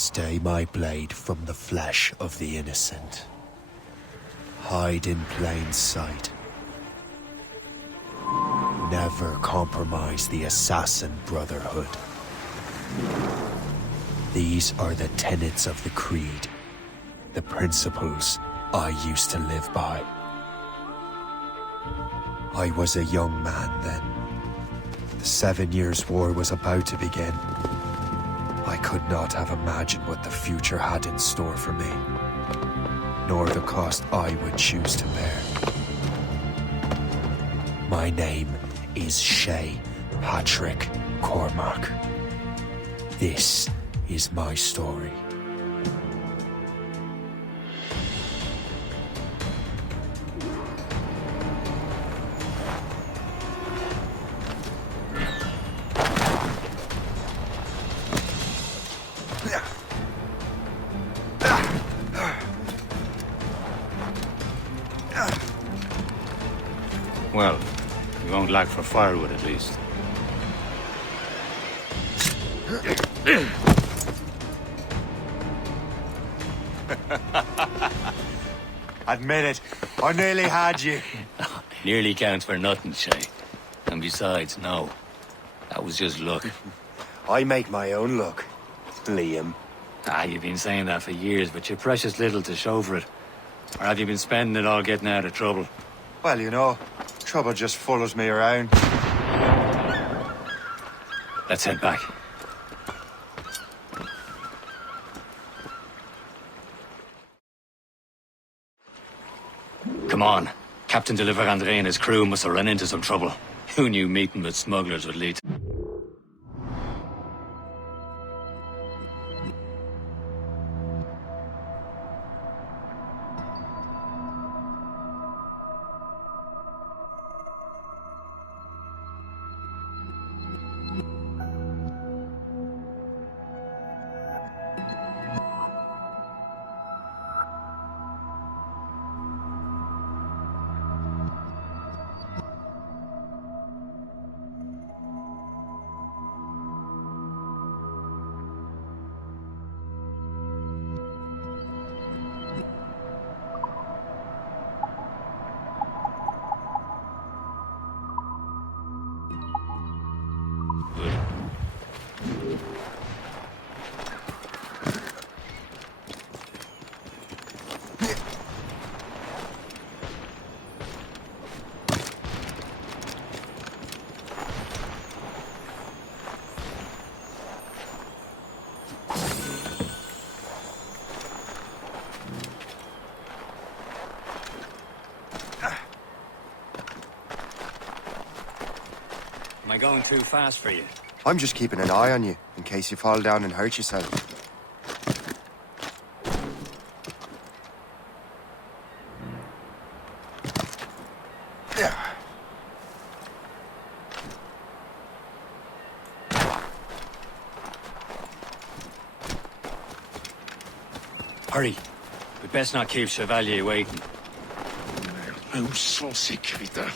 Stay my blade from the flesh of the innocent. Hide in plain sight. Never compromise the Assassin Brotherhood. These are the tenets of the Creed, the principles I used to live by. I was a young man then. The 7 Years' War was about to begin. I could not have imagined what the future had in store for me, nor the cost I would choose to bear. My name is Shay Patrick Cormac. This is my story. Well, you won't lack for firewood at least. Admit it, I nearly had you. Nearly counts for nothing, Shay. And besides, no. That was just luck. I make my own luck, Liam. You've been saying that for years, but you're precious little to show for it. Or have you been spending it all getting out of trouble? Well, you know, trouble just follows me around. Let's head back. Come on. Captain de Andre and his crew must have run into some trouble. Who knew meeting with smugglers would lead to... Am I going too fast for you? I'm just keeping an eye on you, in case you fall down and hurt yourself. Hurry. We'd best not keep Chevalier waiting. Où sont ces crétins?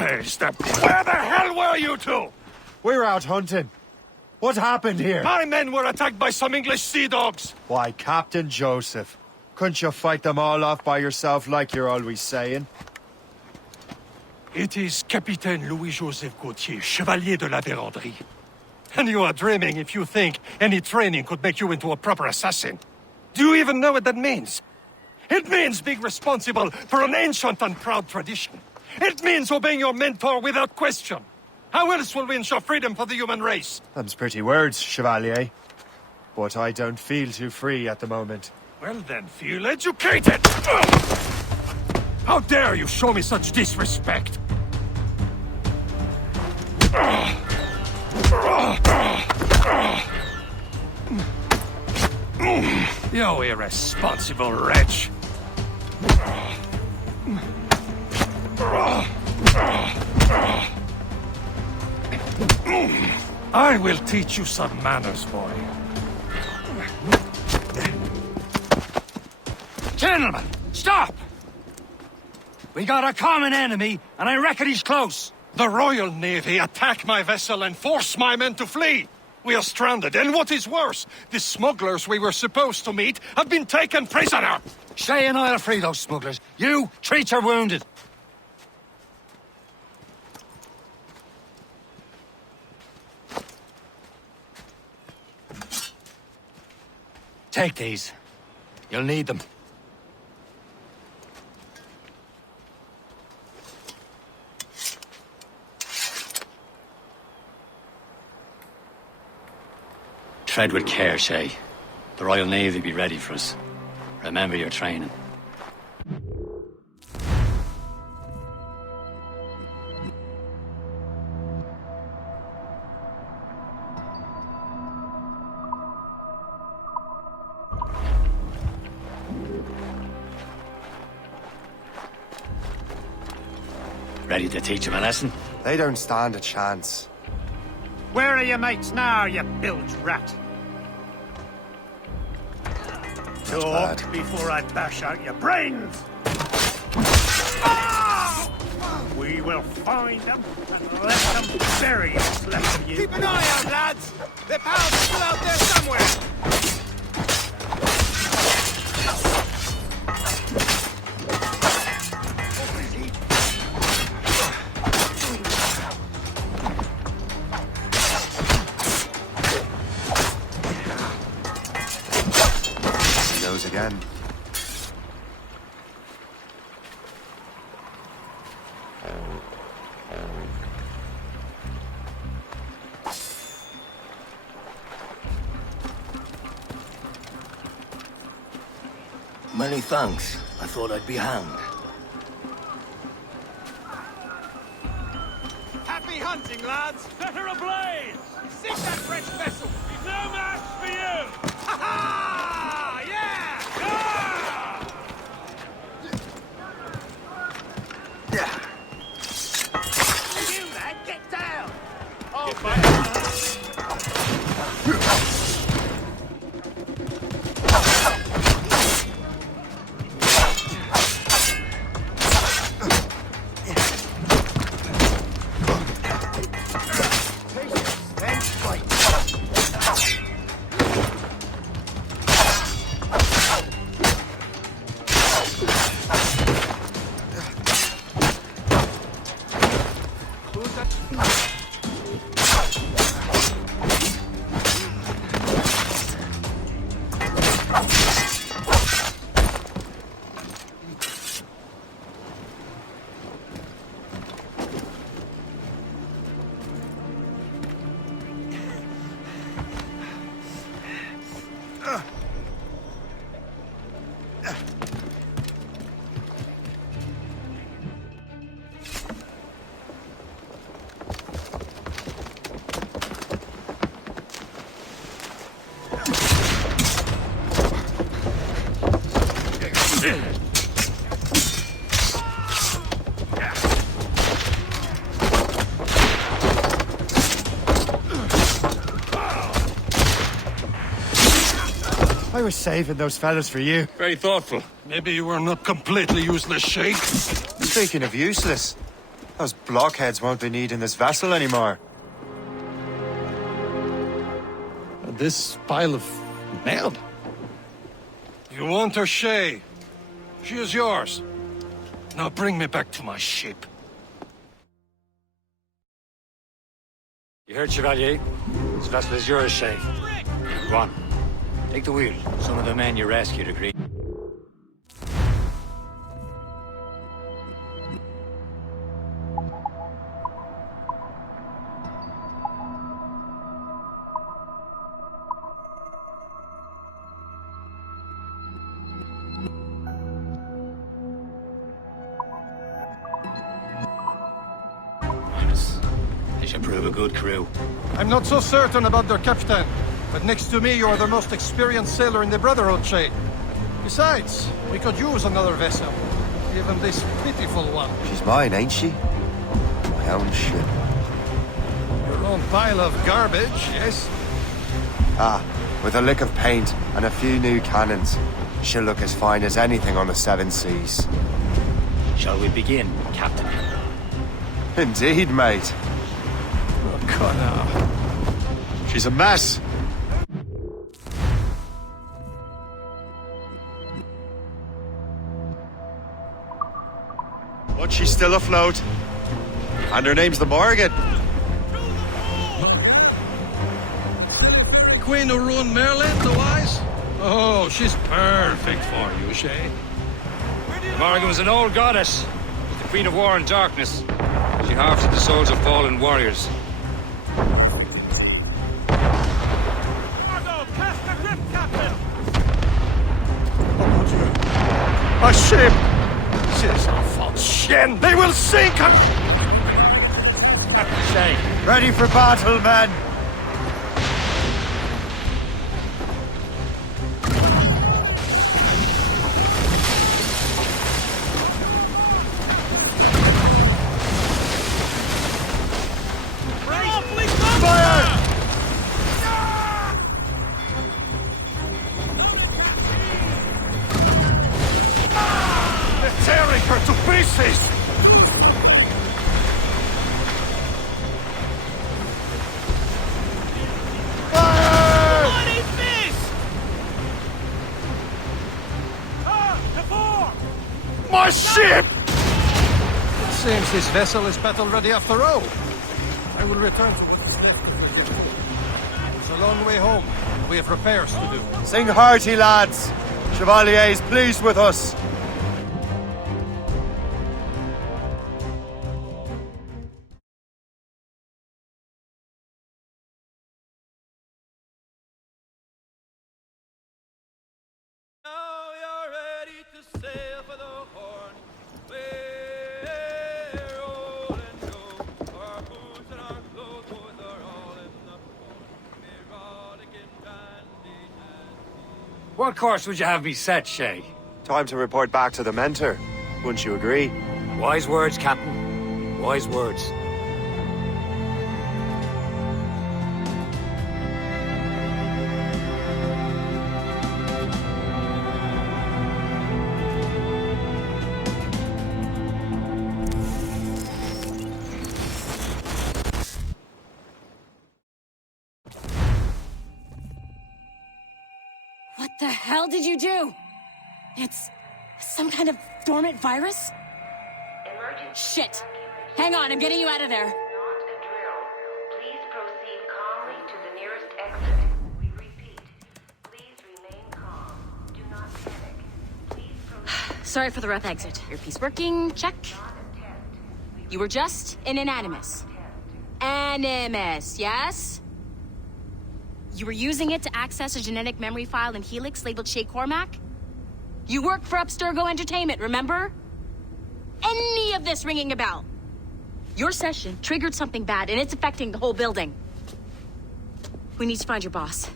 Where the hell were you two? We're out hunting. What happened here? My men were attacked by some English sea dogs. Why, Captain Joseph. Couldn't you fight them all off by yourself like you're always saying? It is Capitaine Louis-Joseph Gauthier, Chevalier de la Vérendrye. And you are dreaming if you think any training could make you into a proper assassin. Do you even know what that means? It means being responsible for an ancient and proud tradition. It means obeying your mentor without question. How else will we ensure freedom for the human race? Them's pretty words, Chevalier. But I don't feel too free at the moment. Well then, feel educated! How dare you show me such disrespect? You irresponsible wretch! I will teach you some manners, boy. Gentlemen, stop! We got a common enemy, and I reckon he's close. The Royal Navy attack my vessel and force my men to flee. We are stranded, and what is worse, the smugglers we were supposed to meet have been taken prisoner. Shay and I'll free those smugglers. You, treat your wounded. Take these. You'll need them. Tread with care, Shay. The Royal Navy be ready for us. Remember your training. Ready to teach him a lesson? They don't stand a chance. Where are your mates now, you bilge rat? Talk bad. before I bash out your brains! We will find them and let them bury what's left of you. Keep an eye out, lads! Their pals are still out there somewhere! He goes again. Many thanks. I thought I'd be hanged. Happy hunting, lads! Set her ablaze! Sink that French vessel! He's no match for you! Ha ha! Yeah! You, lad, get down! Oh, I was saving those fellas for you. Very thoughtful. Maybe you were not completely useless, Shay. Speaking of useless, those blockheads won't be needing this vessel anymore. This pile of mail. You want her, Shay? She is yours. Now bring me back to my ship. You heard, Chevalier? This vessel is yours, Shay. Go on. Take the wheel. Some of the men you rescued agree. They should prove a good crew. I'm not so certain about their captain, but next to me you are the most experienced sailor in the Brotherhood, Shay. Besides, we could use another vessel. Even this pitiful one. She's mine, ain't she? My own ship. Your own pile of garbage, yes? Ah, with a lick of paint and a few new cannons, she'll look as fine as anything on the seven seas. Shall we begin, Captain? Indeed, mate. Oh, Connor. She's a mess. But she's still afloat. And her name's the Morgan. Queen of Rune Merlin, the wise? Oh, she's perfect for you, Shay. Morrigan was an old goddess, the queen of war and darkness. She harvested the souls of fallen warriors. Margot, cast the grip, Captain! A ship! This is our fault. Shen, they will sink! Shay, Ready for battle, men. They're tearing her to pieces! What is this? To fore! My ship! It seems this vessel is battle-ready after all. I will return to what is left. It's a long way home. We have repairs to do. Sing hearty, lads. Chevalier's pleased with us. Now you're ready to sail for the Horn. We're rolling low. Our boots and our clothes boys are all in the port. We're rollicking dandy dandy. what course would you have me set, Shay? Time to report back to the mentor. Wouldn't you agree? Wise words, Captain. Wise words. What the hell did you do? It's some kind of dormant virus? Shit! Hang on, I'm getting you out of there. Not a drill. Please proceed calmly to the nearest exit. We repeat. Please remain calm. Do not panic. Please proceed. Sorry for the rough exit. Earpiece working, check. Not attempt. You were just in an Animus. Animus, yes? You were using it to access a genetic memory file in Helix labeled Shay Cormac? You work for Abstergo Entertainment, remember? Any of this ringing a bell? Your session triggered something bad, and it's affecting the whole building. We need to find your boss.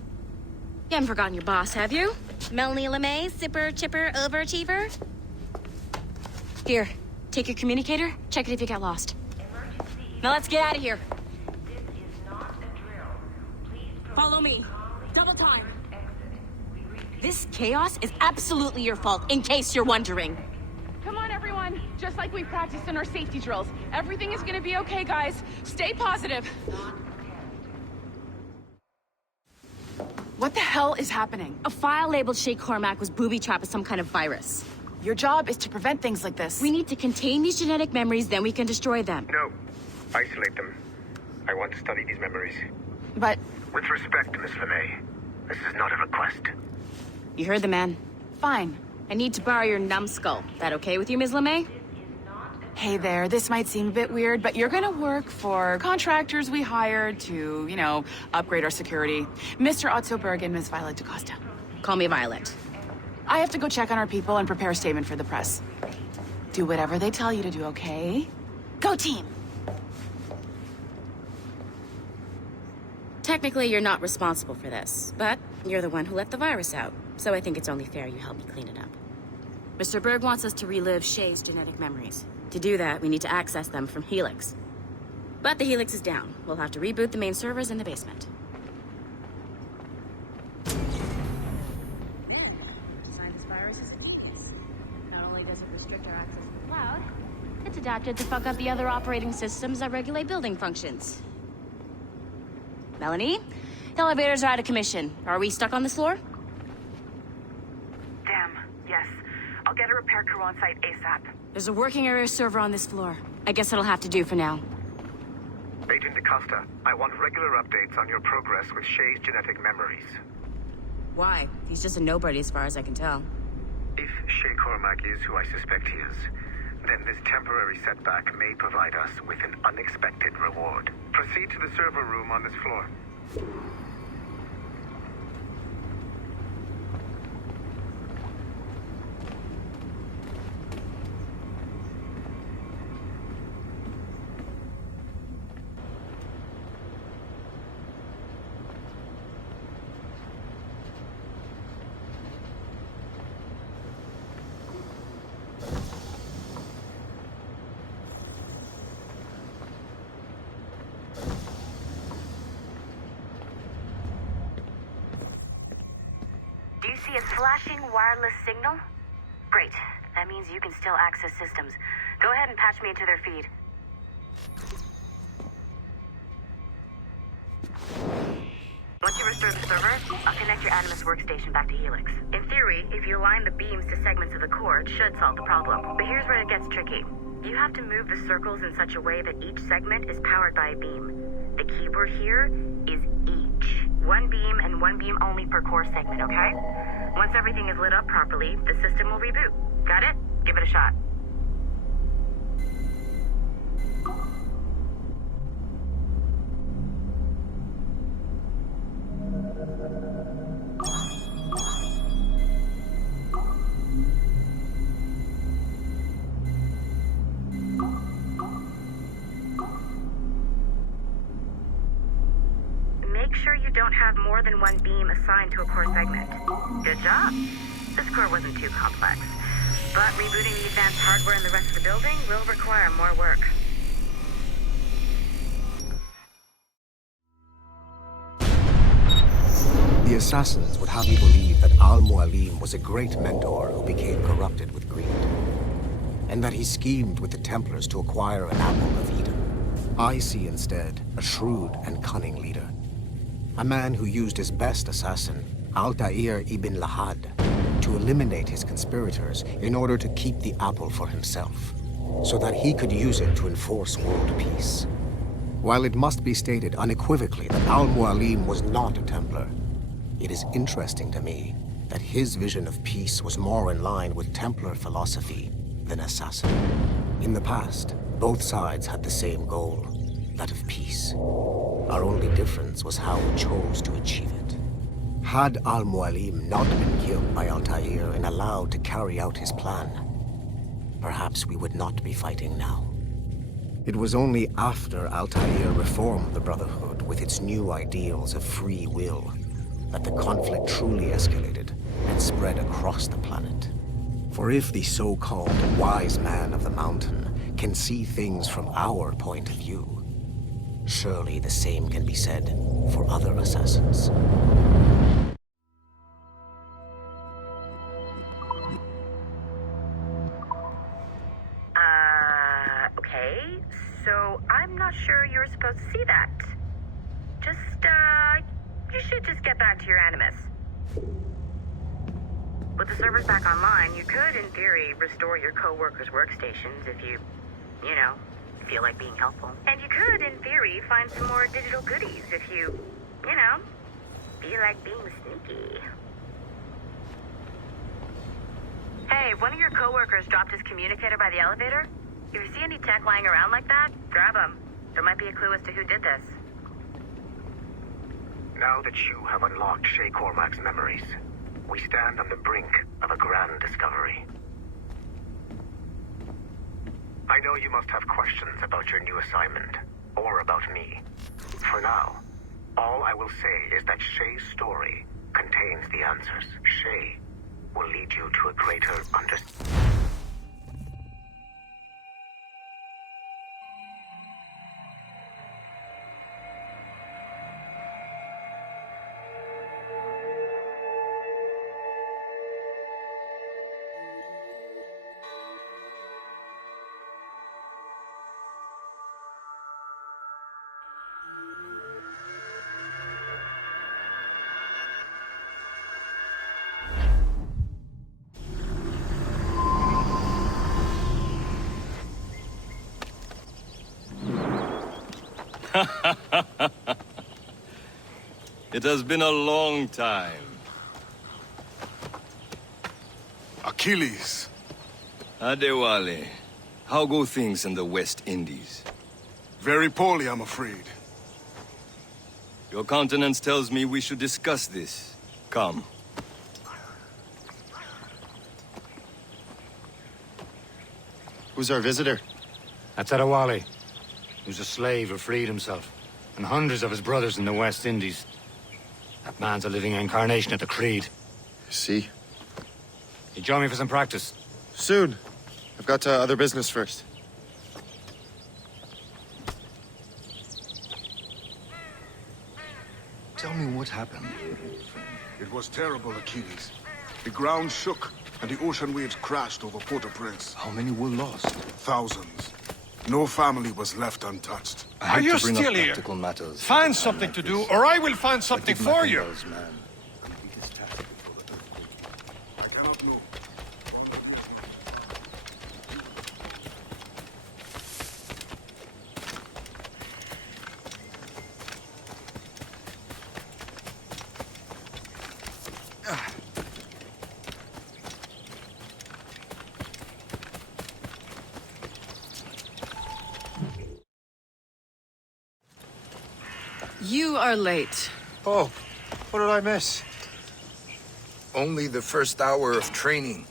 You haven't forgotten your boss, have you? Melanie LeMay, zipper, chipper, overachiever? Here, take your communicator, check it if you got lost. Emergency. Now let's get out of here. This is not a drill. Please proceed Follow me. calmly to Double the time. nearest exit. We repeat. This chaos is absolutely your fault, in case you're wondering. Come on, everyone. Just like we practiced in our safety drills. Everything is gonna be okay, guys. Stay positive. What the hell is happening? A file labeled Shay Cormac was booby-trapped with some kind of virus. Your job is to prevent things like this. We need to contain these genetic memories, then we can destroy them. No. Isolate them. I want to study these memories. But With respect, Miss LeMay, this is not a request. You heard the man. fine. I need to borrow your numbskull. That okay with you, Ms. LeMay? Hey there, this might seem a bit weird, but you're gonna work for contractors we hired to, upgrade our security. Mr. Otto Berg and Ms. Violet DaCosta. Call me Violet. I have to go check on our people and prepare a statement for the press. Do whatever they tell you to do, okay? Go team! Technically, you're not responsible for this, but you're the one who let the virus out, so I think it's only fair you help me clean it up. Mr. Berg wants us to relive Shay's genetic memories. To do that, we need to access them from Helix. But the Helix is down. We'll have to reboot the main servers in the basement. Design this virus as a disease. Not only does it restrict our access to the cloud, It's adapted to fuck up the other operating systems that regulate building functions. Melanie? The elevators are out of commission. Are we stuck on this floor? Damn, yes. I'll get a repair crew on site ASAP. There's a working area server on this floor. I guess it'll have to do for now. Agent DaCosta, I want regular updates on your progress with Shay's genetic memories. Why? He's just a nobody as far as I can tell. If Shay Cormac is who I suspect he is, then this temporary setback may provide us with an unexpected reward. Proceed to the server room on this floor. Do you see a flashing wireless signal? Great. That means you can still access systems. Go ahead and patch me into their feed. Once you restore the server, I'll connect your Animus workstation back to Helix. In theory, if you align the beams to segments of the core, it should solve the problem. But here's where it gets tricky. You have to move the circles in such a way that each segment is powered by a beam. The keyword here is each. One beam and one beam only per core segment, okay? Once everything is lit up properly, the system will reboot. Got it? Give it a shot. Make sure you don't have more than one beam assigned to a core segment. Good job. This core wasn't too complex, but rebooting the advanced hardware in the rest of the building will require more work. The assassins would have you believe that Al-Mualim was a great mentor who became corrupted with greed, and that he schemed with the Templars to acquire an apple of Eden. I see instead a shrewd and cunning leader. A man who used his best assassin, Altair ibn Lahad, to eliminate his conspirators in order to keep the apple for himself, so that he could use it to enforce world peace. While it must be stated unequivocally that Al-Mualim was not a Templar, it is interesting to me that his vision of peace was more in line with Templar philosophy than assassin. In the past, both sides had the same goal, that of peace. Our only difference was how we chose to achieve it. Had Al-Mualim not been killed by Altair and allowed to carry out his plan, perhaps we would not be fighting now. It was only after Altair reformed the Brotherhood with its new ideals of free will that the conflict truly escalated and spread across the planet. For if the so-called wise man of the mountain can see things from our point of view, surely the same can be said for other assassins. Okay. So I'm not sure you were supposed to see that. You should just get back to your Animus. With the servers back online, you could, in theory, restore your co-workers' workstations if you feel like being helpful. And you could, in theory, find some more digital goodies if you feel like being sneaky. Hey, one of your co-workers dropped his communicator by the elevator. If you see any tech lying around like that, grab them. There might be a clue as to who did this. Now that you have unlocked Shay Cormac's memories, we stand on the brink of a grand discovery. I know you must have questions about your new assignment, or about me. For now, all I will say is that Shay's story contains the answers. Shay will lead you to a greater understanding. It has been a long time. Achilles. Adewale, how go things in the West Indies? Very poorly, I'm afraid. Your countenance tells me we should discuss this. Come. Who's our visitor? That's Adewale. He was a slave who freed himself, and hundreds of his brothers in the West Indies. That man's a living incarnation of the Creed. See? You join me for some practice? Soon. I've got other business first. Tell me what happened. It was terrible, Achilles. The ground shook, and the ocean waves crashed over Port-au-Prince. How many were lost? Thousands. No family was left untouched. Are you still here? Matters. Find something to do, or I will find something for you. Man. I cannot know. You are late. Oh, what did I miss? Only the first hour of training,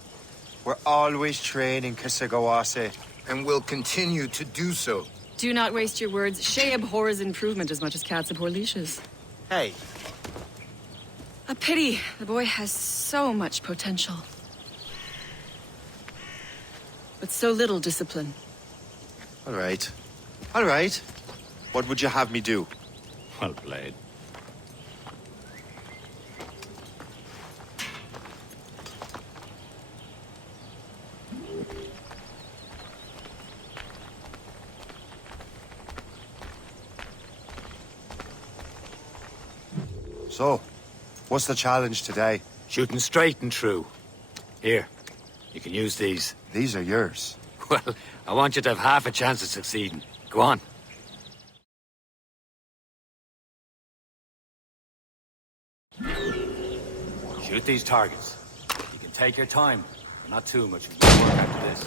We're always training, Kisagawase. and will continue to do so. Do not waste your words. Shay abhors improvement as much as cats abhor leashes. Hey, A pity. The boy has so much potential. But so little discipline. all right. All right. What would you have me do? Well played. So, what's the challenge today? Shooting straight and true. Here, you can use these. These are yours. Well, I want you to have half a chance of succeeding. Go on. Shoot these targets. You can take your time, but not too much. We'll work after this.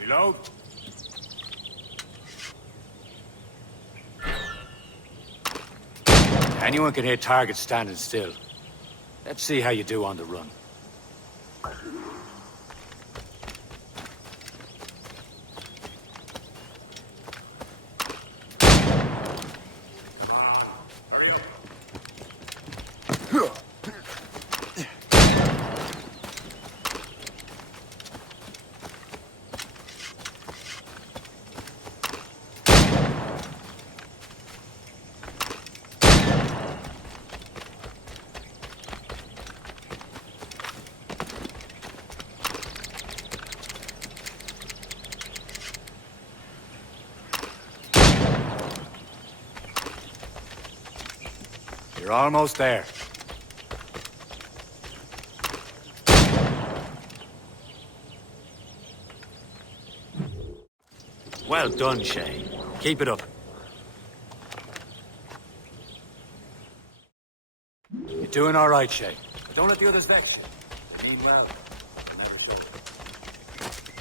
Reload. Anyone can hit targets standing still. Let's see how you do on the run. You're almost there. Well done, Shay. Keep it up. You're doing all right, Shay. But don't let the others vex you. They mean well.